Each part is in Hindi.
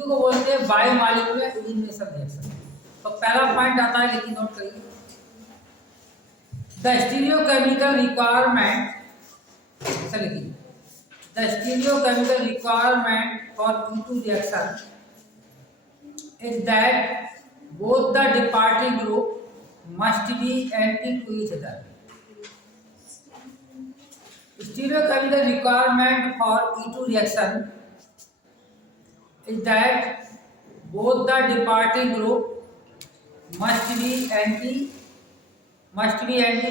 Q2 को बोलते हैं बाय मॉलिक्यूलर एलिमिनेशन रिएक्शन। तो पहला पॉइंट आता है, लेकिन नोट करिए, द स्टीरियोकेमिकल रिक्वायरमेंट, ऐसा लिखिए, the stereochemical requirement for Q2 reaction is that both the departing group must be anti to each other. Stereochemical requirement for E2 reaction is that both the departing group must be anti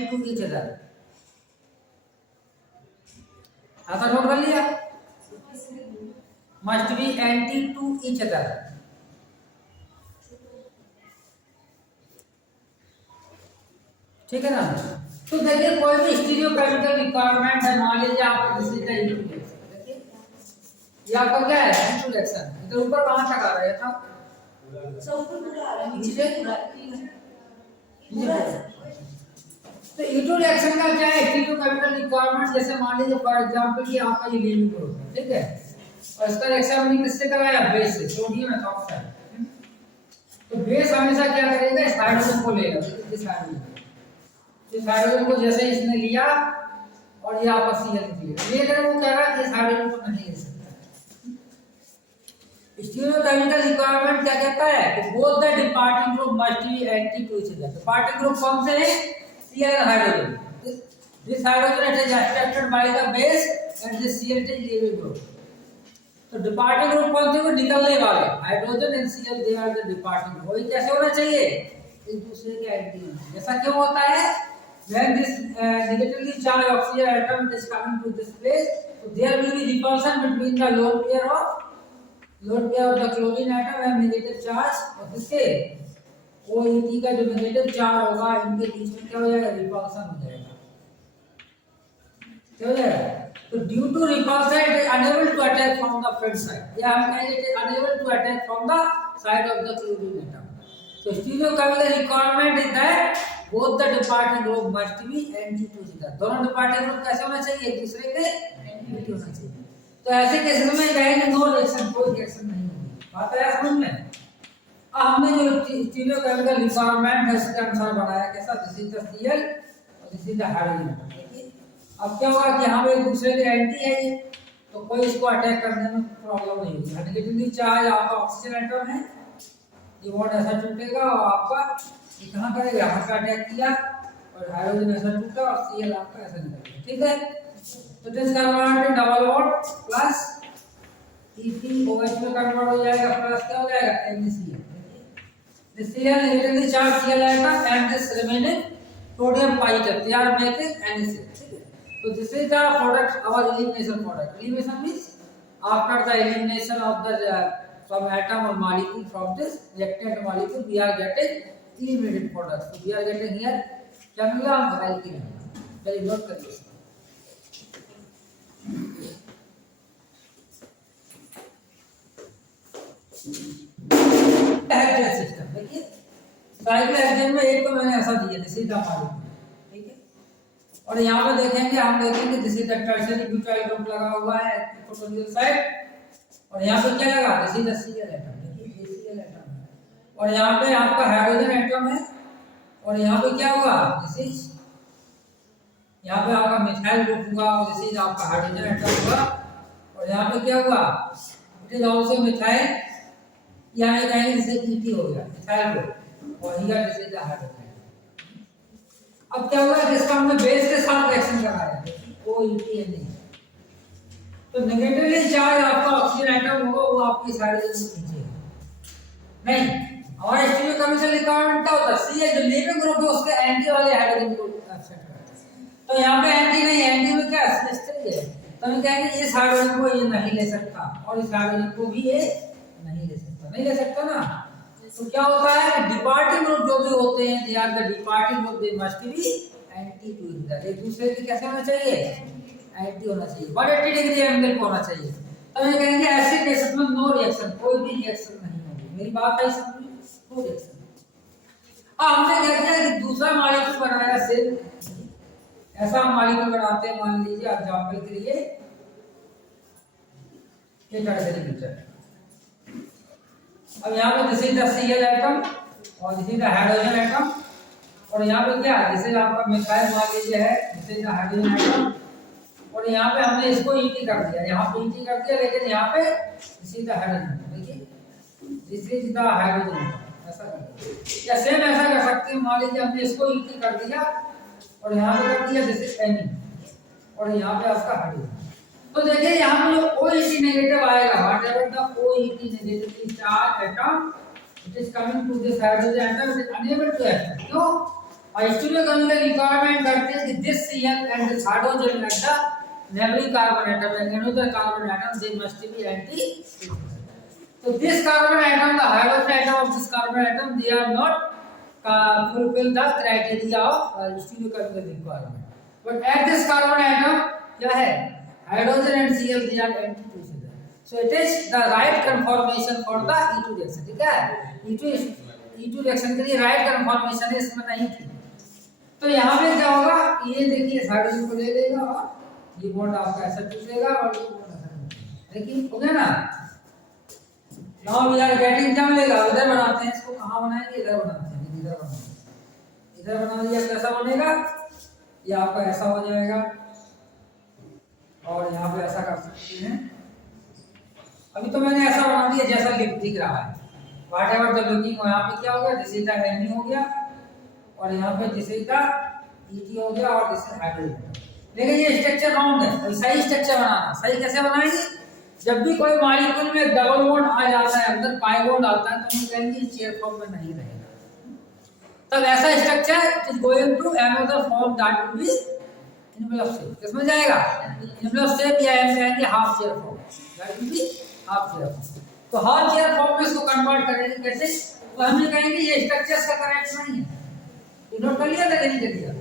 to each other. ऐसा नोट कर लिया, must be anti to each other. ठीक है ना। तो देखिए कोई भी स्टीरियोकेमिकल रिक्वायरमेंट है, मान लीजिए आप दूसरी का इंट्रोडक्शन, देखिए ये आपका क्या है, इंट्रोडक्शन, इधर ऊपर कहां तक आ रहा है था, सब पूरा आ रहा है, नीचे पूरा तो इंट्रोडक्शन का क्या है, स्टीरियोकेमिकल रिक्वायरमेंट, जैसे मान लीजिए फॉर एग्जांपल ये आपका ये लीविंग ग्रुप है, ठीक है, और इसका रिएक्शन हमने किससे कराया, बेस से, सोडियम हाइड्रोक्साइड। तो बेस हमेशा क्या करेगा, इस हाइड्रोजन को लेगा, इस हाइड्रोजन, इस हाइड्रोजन को जैसे इसने लिया और ये आपस में निकले, लेकिन वो कह रहा है कि इस हाइड्रोजन को नहीं ले सकता। स्टीरियोकेमिकल रिक्वायरमेंट क्या कहता है कि both the departing group must be anti to each other. Departing group कौन से हैं, Cl hydrogen, this hydrogen is attracted by the base and this Cl is leaving group. तो डिपार्टिंग ग्रुप कौन से, वो निकलने वाले, hydrogen and Cl they are the departing group. वही कैसे होना चाहिए, एक दूसरे के एंटी होना। ऐसा क्यों होता है, when this negatively charged oxygen atom is coming to this place, so there will be repulsion between the lone pair of the chlorine atom and negative charge of इसके OET का जो नेगेटिव चार्ज होगा, इनके बीच में क्या हो जाएगा, रिपल्शन हो जाएगा, क्या हो जाएगा। तो due to repulsion it is unable to attack from the front side, या हम कहेंगे it is unable to attack from the side of the chlorine atom. So stereochemical requirement is that both the departing group must be anti to each other। दोनों डिपार्टिंग ग्रुप कैसे होना चाहिए, एक दूसरे के एंटी होना चाहिए। तो ऐसे केस में कहेंगे नो रिएक्शन, कोई रिएक्शन नहीं होगी। बात है समझ में। अब हमने जो स्टीरियोकेमिकल रिक्वायरमेंट है उसके अनुसार बनाया, कैसा, दिस इज द Cl और दिस इज द हाइड्रोजन। देखिए अब क्या होगा कि हम एक दूसरे के एंटी है ये, तो कोई इसको अटैक करने में प्रॉब्लम नहीं होगी। नेगेटिवली चार्ज आपका ऑक्सीजन एटम है, ये बॉन्ड ऐसा टूटेगा और आपका ये कहां करेगा, यहाँ का अटैक किया और हाइड्रोजन ऐसा टूटा और Cl आपका ऐसा निकलेगा, ठीक है। तो this convert double bond plus EPOH में कन्वर्ट हो जाएगा, प्लस क्या हो जाएगा, NaCl। This Cl negatively charge Cl आएगा एंड दिस रिमेनिंग सोडियम पाइटर, they are making NaCl, ठीक है। तो this is the product, our elimination product. Elimination means after the elimination of the from atom or molecule from this reactant molecule we are getting eliminated products। so we are getting here क्या मिला, alkene। चलिए नोट करिए, हेक्सेन सिस्टम। देखिए साइक्लोहेक्सेन में एक तो मैंने ऐसा दिया, दिस इज द मॉलिक्यूल, ठीक है, और यहाँ पे देखेंगे, हम देखेंगे this is the tertiary butyl group लगा हुआ है फोटोनियल साइड, और यहाँ पे क्या लगा, this is the Cl atom. देखिए ये Cl एटम है, और यहाँ पे आपका हाइड्रोजन एटम है, और यहाँ पे क्या हुआ, दिस इज, यहाँ पे आपका मिथाइल ग्रुप हुआ, और दिस इज आपका हाइड्रोजन एटम हुआ, और यहाँ पे क्या हुआ, इट इज आल्सो मिथाइल, यहाँ पे कहेंगे जैसे ET हो गया, मिथाइल ग्रुप, और here this is the hydrogen. अब क्या हुआ, जिसका हमने बेस के साथ रिएक्शन कराया, OET है नहीं, तो नेगेटिवली चार्ज आपका ऑक्सीजन एटम होगा, वो आपकी हाइड्रोजन के नीचे नहीं। हमारे स्टीरियोकेमिकल रिक्वायरमेंट क्या होता है, Cl जो लीविंग ग्रुप है उसके एंटी वाले हाइड्रोजन को एक्सेप्ट करता है। तो यहाँ पे एंटी नहीं, एंटी में क्या स्थिति है, तो हम कहेंगे इस हाइड्रोजन को ये नहीं ले सकता और इस हाइड्रोजन को भी ये नहीं ले सकता, नहीं ले सकता ना। तो क्या होता है कि डिपार्टिंग ग्रुप जो भी होते हैं, they are the departing group, they must be anti to each other, एक दूसरे के कैसे होना चाहिए, एंटी होना चाहिए, 180 डिग्री एंगल पे होना चाहिए। तो ये कहेंगे ऐसे केस में नो रिएक्शन, कोई भी रिएक्शन नहीं होगी। मेरी बात है समझ में, नो रिएक्शन। अब हमने क्या किया कि दूसरा मॉलिक्यूल बनाया, सिर्फ ऐसा मॉलिक्यूल बनाते हैं, मान लीजिए एग्जांपल के लिए ये टर्शियरी ब्यूटाइल, अब यहाँ पे this is the Cl atom और this is the hydrogen atom, और यहाँ पे क्या है, दिस इज आपका मिथाइल मान लीजिए है, this is the hydrogen atom, और यहाँ पे हमने इसको ईटी कर दिया, यहाँ पे ईटी कर दिया, लेकिन यहाँ पे दिस इज द हाइड्रोजन, देखिए दिस इज द हाइड्रोजन, ऐसा कर या सेम ऐसा कर सकते हैं, मान लीजिए हमने इसको ईटी कर दिया और यहाँ पे कर दिया दिस इज Ni और यहाँ पे आपका हाइड्रोजन। तो देखिए यहाँ पे जो OET नेगेटिव आएगा, whatever the OET negative charge atom it is coming to this hydrogen atom it is unable to act, क्यों स्टूडियो करने की रिक्वायरमेंट करते हैं कि this Cl and this hydrogen at the neighbouring carbon atom and another carbon atom they must be anti, so this carbon atom the hydrogen atom of this carbon atom they are not fulfill the criteria of stereochemical requirement, but at this carbon atom क्या है hydrogen and Cl they are anti to each other, so it is the right conformation for the E2 reaction, ठीक है, E2 reaction के लिए right conformation है, इसमें नहीं थी। तो यहाँ पे क्या होगा, ये देखिए हाइड्रोजन को ले लेगा और ये बॉन्ड आपका ऐसा टूटेगा और ये बॉन्ड ऐसा टूटेगा, देखिए हो गया ना। नाउ वी आर गेटिंग क्या मिलेगा, इधर बनाते हैं इसको, कहाँ बनाएंगे, इधर बनाते हैं, इधर बनाते हैं, इधर बना दिया कैसा बनेगा, ये आपका ऐसा हो जाएगा और यहाँ पे ऐसा कर सकते हैं। अभी तो मैंने ऐसा बना दिया जैसा दिख रहा है, व्हाटएवर द लुकिंग, यहाँ पे क्या हो गया दिस इज द Ni हो गया और यहाँ पे दिस इज द Et हो गया और दिस इज हाइड्रोजन, लेकिन ये स्ट्रक्चर राउंड है, तो सही स्ट्रक्चर बनाना, सही कैसे बनाएंगे, जब भी कोई मॉलिक्यूल में डबल बॉन्ड आ जाता है, अंदर पाई बॉन्ड आता है, तो हम कहेंगे चेयर फॉर्म में नहीं रहेगा, तब ऐसा structure it is going to another form that will be envelope shape, किसमें जाएगा, इनवलप शेप या हम कहेंगे half chair form, that will be half chair form. तो हाफ चेयर फॉर्म में इसको कन्वर्ट करेंगे कैसे, तो हम ये कहेंगे ये स्ट्रक्चर का करेक्ट नहीं है, ये नोट कर लिया था नहीं कर लिया,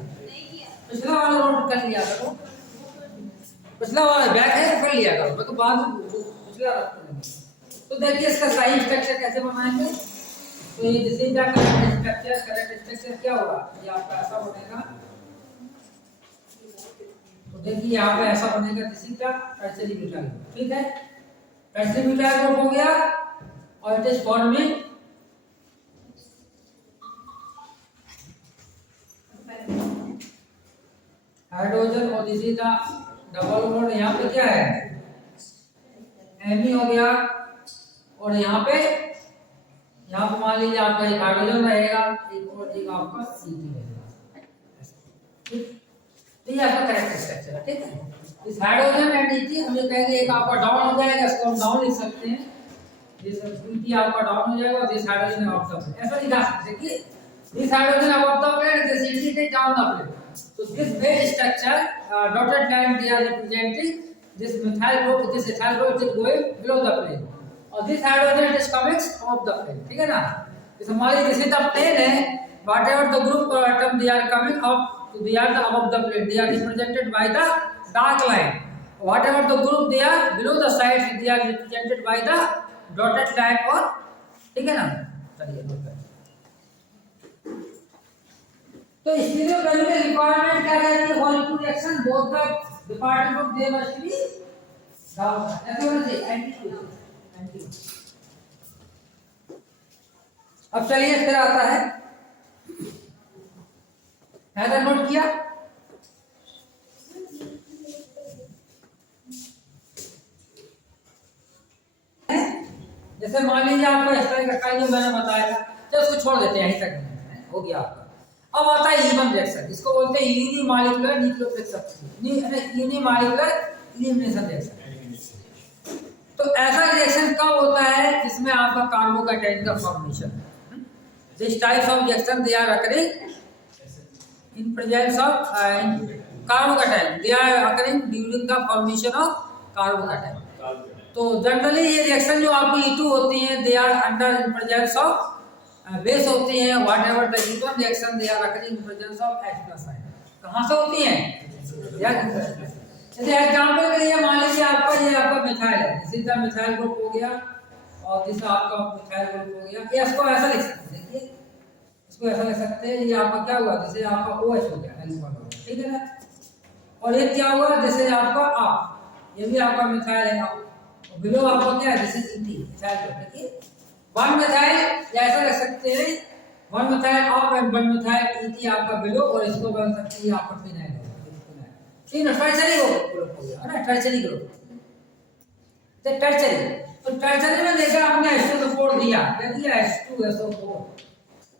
पिछला वाला नोट कर लिया था, पिछला वाला बैक है कर लिया करो, मैं तो बाद में पिछला रख लेंगे। तो देखिए इसका सही स्ट्रक्चर कैसे बनाएंगे, तो ये जैसे क्या करेक्ट स्ट्रक्चर क्या होगा, ये आपका ऐसा बनेगा, तो देखिए यहाँ पे ऐसा बनेगा, जैसे क्या टर्शियरी ब्यूटाइल, ठीक है, टर्शियरी ब्यूटाइल ग्रुप हो गया और इट इज फॉर्मिंग हाइड्रोजन और this is the double bond, यहाँ पे क्या है Ni हो गया और यहाँ पे मान लीजिए आपका एक हाइड्रोजन रहेगा, एक और एक आपका Cl रहेगा, तो ये आपका करेक्ट स्ट्रक्चर है, ठीक है। इस हाइड्रोजन एंड Et हम ये कहेंगे एक आपका डाउन हो जाएगा, इसको हम डाउन लिख सकते हैं, दिस Et आपका डाउन हो जाएगा और this hydrogen above the plate, ऐसा लिखा सकते हैं कि this hydrogen above the plate, this Et is down the plate। So this base structure, dotted line they are representing this methyl group, this ethyl group is going below the plane, और this hydrogen is coming above the plane, ठीक है ना। इस हमारी जैसे द प्लेन है, whatever the group or atom they are coming up, so they are the above the plane, they are represented by the dark line, whatever the group they are below the sides they are represented by the dotted line, और ठीक है ना। चलिए तो स्टीरियो केमिकल रिक्वायरमेंट क्या कहती है, for two reaction both the department of they must be down, ऐसे होना चाहिए एंटी। अब चलिए फिर आता है, हैदर नोट किया, जैसे मान लीजिए आपको इस तरह का जो मैंने बताया था, तो उसको छोड़ देते हैं, यहीं तक हो गया आपका। अब आता है इवन रिएक्शन, इसको बोलते हैं unimolecular nucleophilic unimolecular elimination reaction. तो ऐसा रिएक्शन कब होता है जिसमें आपका कार्बोकैटायन का formation, this types of reaction they are occurring in presence of carbocation, they are occurring during the formation of carbocation. तो जनरली ये रिएक्शन जो आपको E2 होती हैं, they are under in presence of base होती हैं, whatever the given reaction they are occurring in presence of H+ ion. कहां से होती हैं, जैसे एग्जांपल के लिए मान लीजिए आपका ये आपका मिथाइल है, सीधा मिथाइल ग्रुप हो गया और तीसरा आपका मिथाइल ग्रुप हो गया, ये इसको ऐसा लिख सकते हैं, देखिए इसको ऐसा लिख सकते हैं, ये आपका क्या हुआ, जैसे आपका OH हो गया एल्कोहल, ठीक है ना, और ये क्या हुआ, जैसे आपका ये भी आपका मिथाइल है, बिलो आपका क्या है, जैसे Et, देखिए 1 मिथाइल या ऐसा रख सकते हैं 1 methyl up and 1 methyl ET आपका बिलो, और इसको बन सकती है आपका फिनाइल। तीन टर्शरी ग्रुप हो गया है ना, टर्शरी ग्रुप। तो टर्शरी में देखा हमने H2SO4 दिया, क्या दिया? H2SO4।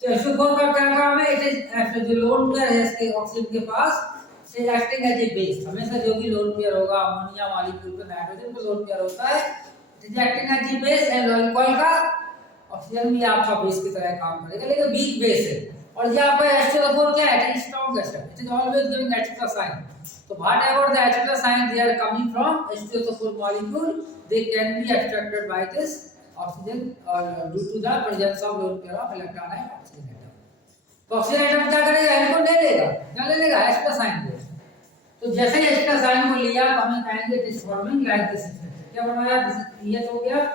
तो H2SO4 का क्या काम है? इट इज जो लोन पेयर है इसके ऑक्सीजन के पास, it is acting as a base. हमेशा जो भी लोन पेयर होगा अमोनिया मॉलिक्यूल पे नाइट्रोजन पे लोन पेयर होता है, it is acting as a base, and alcohol का ऑक्सीजन भी आपका बेस की तरह काम करेगा, लेकिन वीक बेस है। और यहाँ पे H2SO4 क्या है? इट इज स्ट्रांग गैस है, it is always giving H+ sign. So whatever the H+ ions they are coming from H2SO4 molecule, they can be attracted by this oxygen or due to the presence of lone pair of electron and oxygen atom. तो ऑक्सीजन एटम क्या करेगा? इनको ले लेगा, क्या ले लेगा? H+ ion को। तो जैसे ही H+ ion को लिया तो हमें कहेंगे it is forming like this. क्या बनाया? दिस पीएच हो गया,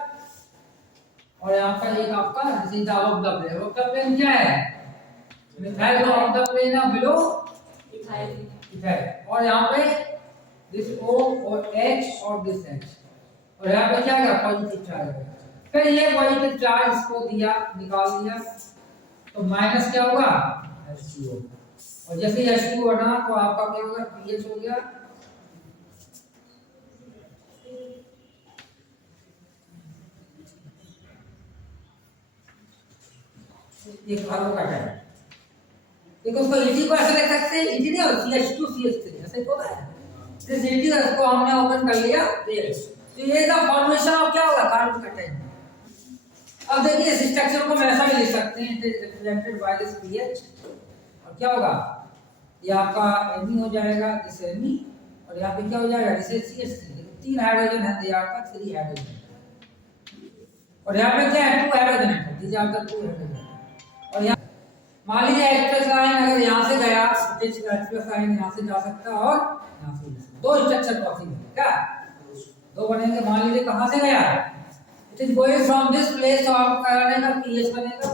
और यहाँ पर एक आपका this is the of the plane. Of the plane क्या है? मिथाइल ऑफ द प्लेन है बिलो इथाइल, और यहाँ पे दिस O और H और दिस H, और यहाँ पे क्या है? पॉजिटिव चार्ज है। फिर ये पॉजिटिव चार्ज इसको दिया, निकाल दिया, तो माइनस क्या होगा? H2O। और जैसे ही H2O हटा तो आपका क्या होगा? pH हो गया, ये कार्बोकैटायन। देखो उसको ET को ऐसे लिख सकते हैं, ET नहीं, और CH2CH3 ऐसे होता है। दिस ET को हमने ओपन कर लिया, तो ये द फॉर्मेशन ऑफ क्या होगा? कार्बोकैटायन। अब देखिए इस स्ट्रक्चर को हम ऐसा भी लिख सकते हैं, it is represented by this pH, और क्या होगा? ये आपका Me हो जाएगा, दिस Me, और यहाँ पे क्या हो जाएगा? This CH3। तीन हाइड्रोजन है, ये आपका 3 हाइड्रोजन, और यहाँ पे क्या है? 2 हाइड्रोजन है, दिस आपका 2 हाइड्रोजन। और यहाँ मान लीजिए H+ आयन अगर यहाँ से गया, H+ आयन यहाँ से जा सकता है और यहाँ से, दो स्ट्रक्चर पॉसिबल है, क्या दो बनेंगे? मान लीजिए कहाँ से गया? It is going from this place, तो आपका बनेगा pH बनेगा,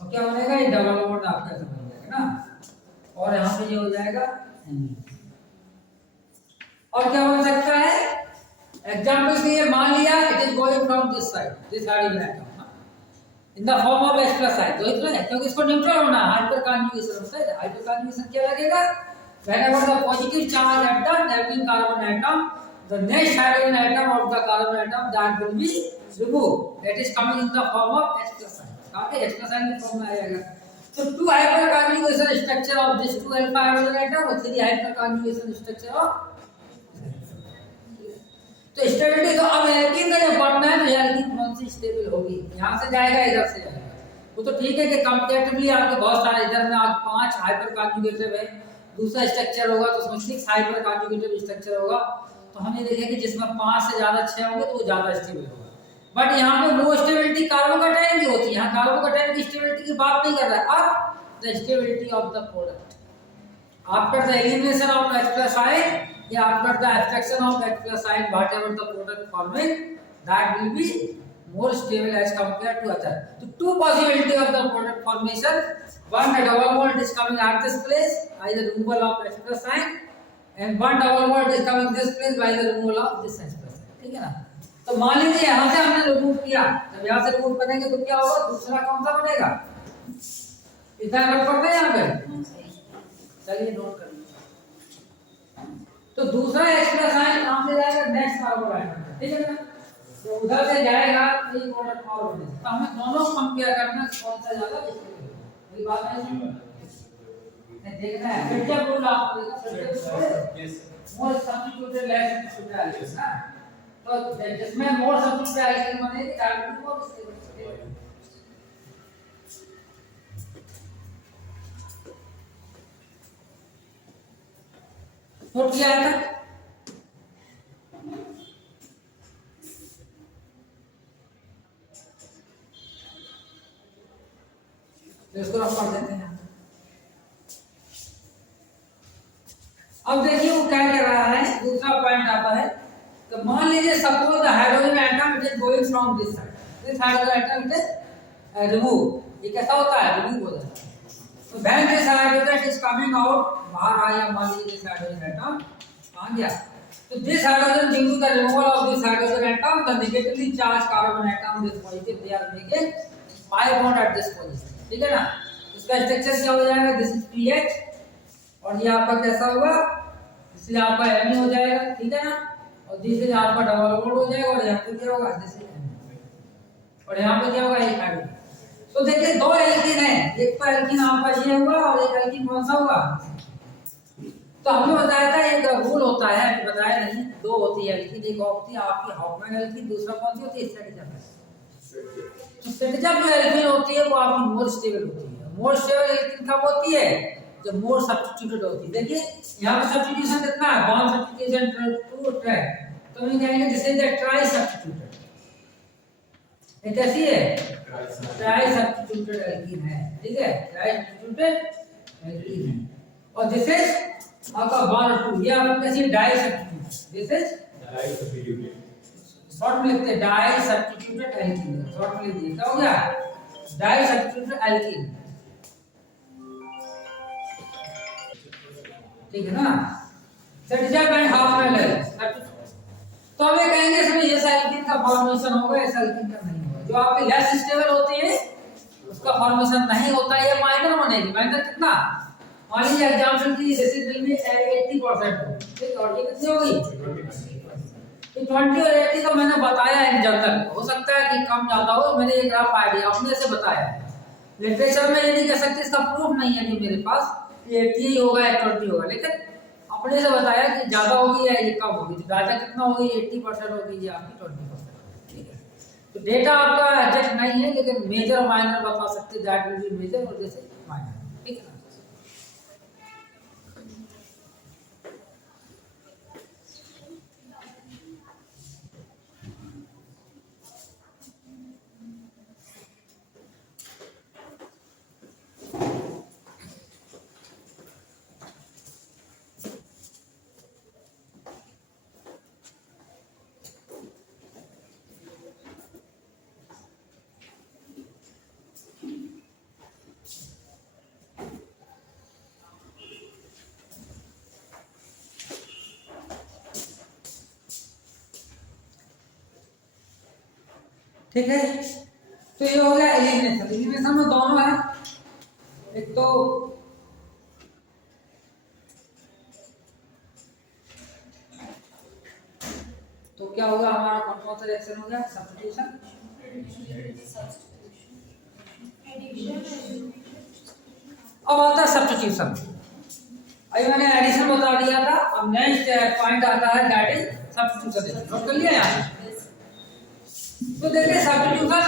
और क्या बनेगा? ये डबल बॉन्ड आपका ऐसा बन जाएगा ना, और यहाँ पे ये हो जाएगा Ne। और क्या बन सकता है? एग्जांपल के लिए मान लिया it is going from this side, this hydrogen atom in the form of H+ ion, तो इतना है क्योंकि इसको न्यूट्रल होना है, हाइपर कॉन्जुगेशन होता है। हाइपर कॉन्जुगेशन क्या लगेगा? whenever the positive charge at the neighboring carbon atom, the next hydrogen atom of the carbon atom that will be removed, that is coming in the form of H+ ion। कहां पे H+ ion की फॉर्म में आएगा? तो 2 hyper conjugation structure of this 2 alpha hydrogen atom और 3 हाइपर कॉन्जुगेशन स्ट्रक्चर ऑफ, तो स्टेबिलिटी तो अब एल्कीन का जब बनना है तो एल्कीन कौन सी स्टेबल होगी? यहाँ से जाएगा, इधर से जाएगा। वो तो ठीक है कि कंपैरेटिवली आपके बहुत सारे, इधर में आप 5 हाइपर कॉन्जुगेटिव है, दूसरा स्ट्रक्चर होगा तो उसमें 6 हाइपर कॉन्जुगेटिव स्ट्रक्चर होगा, तो हम ये देखेंगे जिसमें 5 से ज्यादा 6 होंगे तो वो ज्यादा स्टेबल होगा। बट यहाँ पे वो स्टेबिलिटी कार्बोकैटायन की होती है, यहाँ कार्बोकैटायन की स्टेबिलिटी की बात नहीं कर रहा है। अब the stability of the product after the elimination of H+ ion, yeah, after the abstraction of H+ ion, whatever the product forming, that will be more stable as compared to other. So two possibility of the product formation: one, a double bond is coming at this place by the removal of H+ ion, and one double bond is coming this place by the removal of this H+. ठीक है ना? तो मान लीजिए यहाँ से हमने रिमूव किया, जब यहाँ से रिमूव करेंगे तो क्या होगा? दूसरा कौन सा बनेगा? इतना नोट करते हैं यहाँ पे, चलिए नोट कर। तो दूसरा H+ आयन कहां से जाएगा? नेक्स्ट कार्बन आयन, ठीक है ना? तो उधर से जाएगा तो ये प्रोडक्ट और हो जाएगा। तो हमें दोनों कंपेयर करना कौन सा ज्यादा स्टेबल है, ये बात है देखना है। फिर क्या बोल रहा आपको? मोर सब्स्टिट्यूटेड लेस सब्स्टिट्यूटेड ना, तो जिसमें मोर सब्स्टिट्यूटेड बनेगी कार्बन को स्टेबल। नोट किया है ना? इसको रफ कर देते हैं। अब देखिए वो क्या कह रहा है, दूसरा पॉइंट आता है। तो मान लीजिए suppose the hydrogen atom it is going from this side, this hydrogen atom it is remove. ये कैसा होता है? रिमूव हो जाता है। तो when this hydrogen is coming out, बाहर आया, मान लीजिए दिस हाइड्रोजन एटम कहां गया? So this hydrogen due to the removal of this hydrogen atom, the negatively charged carbon atom is positive, they are making pi bond at this position. ठीक है ना? इसका स्ट्रक्चर क्या हो जाएगा? This is pH और ये आपका कैसा होगा? इसलिए आपका Ni हो जाएगा, ठीक है ना? और दिस इज आपका डबल बॉन्ड हो जाएगा और यहाँ पे क्या होगा? दिस इज और यहाँ पे क्या होगा? एक हाइड्रोजन। तो देखिए दो एल्कीन है, एक तो एल्कीन आपका ये होगा और एक एल्कीन कौन सा होगा? तो हमने बताया था एक रूल होता है, अभी बताया नहीं, दो होती है एल्कीन, एक होती है आपकी हॉफमैन एल्कीन, दूसरा कौन सी होती है? स्ट्रेटजम। तो स्ट्रेटजम जो एल्कीन होती है वो आपकी मोर स्टेबल होती है। मोर स्टेबल एल्कीन कब होती है? जब मोर सब्स्टिट्यूटेड होती है। देखिए यहाँ पे सब्स्टिट्यूशन कितना है? बॉन्ड सब्स्टिट्यूशन टू ट्राई, तो हम कहेंगे this is the try substituted. ये कैसी है? ट्राई सब्स्टिट्यूटेड एल्कीन है, ठीक है? ट्राई सब्स्टिट्यूटेड एल्कीन है। और दिस इज आपका 1 और 2, ये आपको कैसी di substituted, this is di substituted. Short में लिखते हैं डाई सब्स्टिट्यूटेड एल्कीन, शॉर्ट में लिख दिया, क्या हो गया? डाई सब्स्टिट्यूटेड एल्कीन, ठीक है ना? स्ट्रेटजम एंड हॉफमैन है। तो हमें कहेंगे इसमें ये एल्कीन का फॉर्मेशन होगा, ऐसा एल्कीन का नहीं होगा। जो आपकी लेस स्टेबल होती है उसका फॉर्मेशन नहीं होता, ये माइनर बनेगी। माइनर कितना? मान लीजिए एग्जांपल की जैसे दिल में 80% हो, ठीक, और ये कितनी होगी? 20 और 80 तो मैंने बताया है जनरल, हो सकता है कि कम ज्यादा हो, मैंने एक ग्राफ आइडिया अपने से बताया। लिटरेचर में ये नहीं कह सकते, इसका प्रूफ नहीं है मेरे पास 80 ही होगा या 20 होगा, लेकिन अपने से बताया कि ज्यादा होगी या ये कम होगी। तो डाटा कितना होगी? 80% होगी या आपकी 20%, ठीक है? तो डेटा आपका एग्जैक्ट नहीं है, लेकिन मेजर माइनर बता सकते हैं, दैट विल बी मेजर और दिस इज माइनर, ठीक है ना? ठीक है, तो ये हो गया एलिमिनेशन। एलिमिनेशन में दोनों है, एक तो क्या होगा हमारा? कौन सा रिएक्शन हो गया? सब्स्टिट्यूशन। अब आता है सब्स्टिट्यूशन। अभी मैंने एडिशन बता दिया था, अब नेक्स्ट पॉइंट आता है दैट इज सब्स्टिट्यूशन। नोट कर लिया यार? तो देखिए सब्स्टिट्यूशन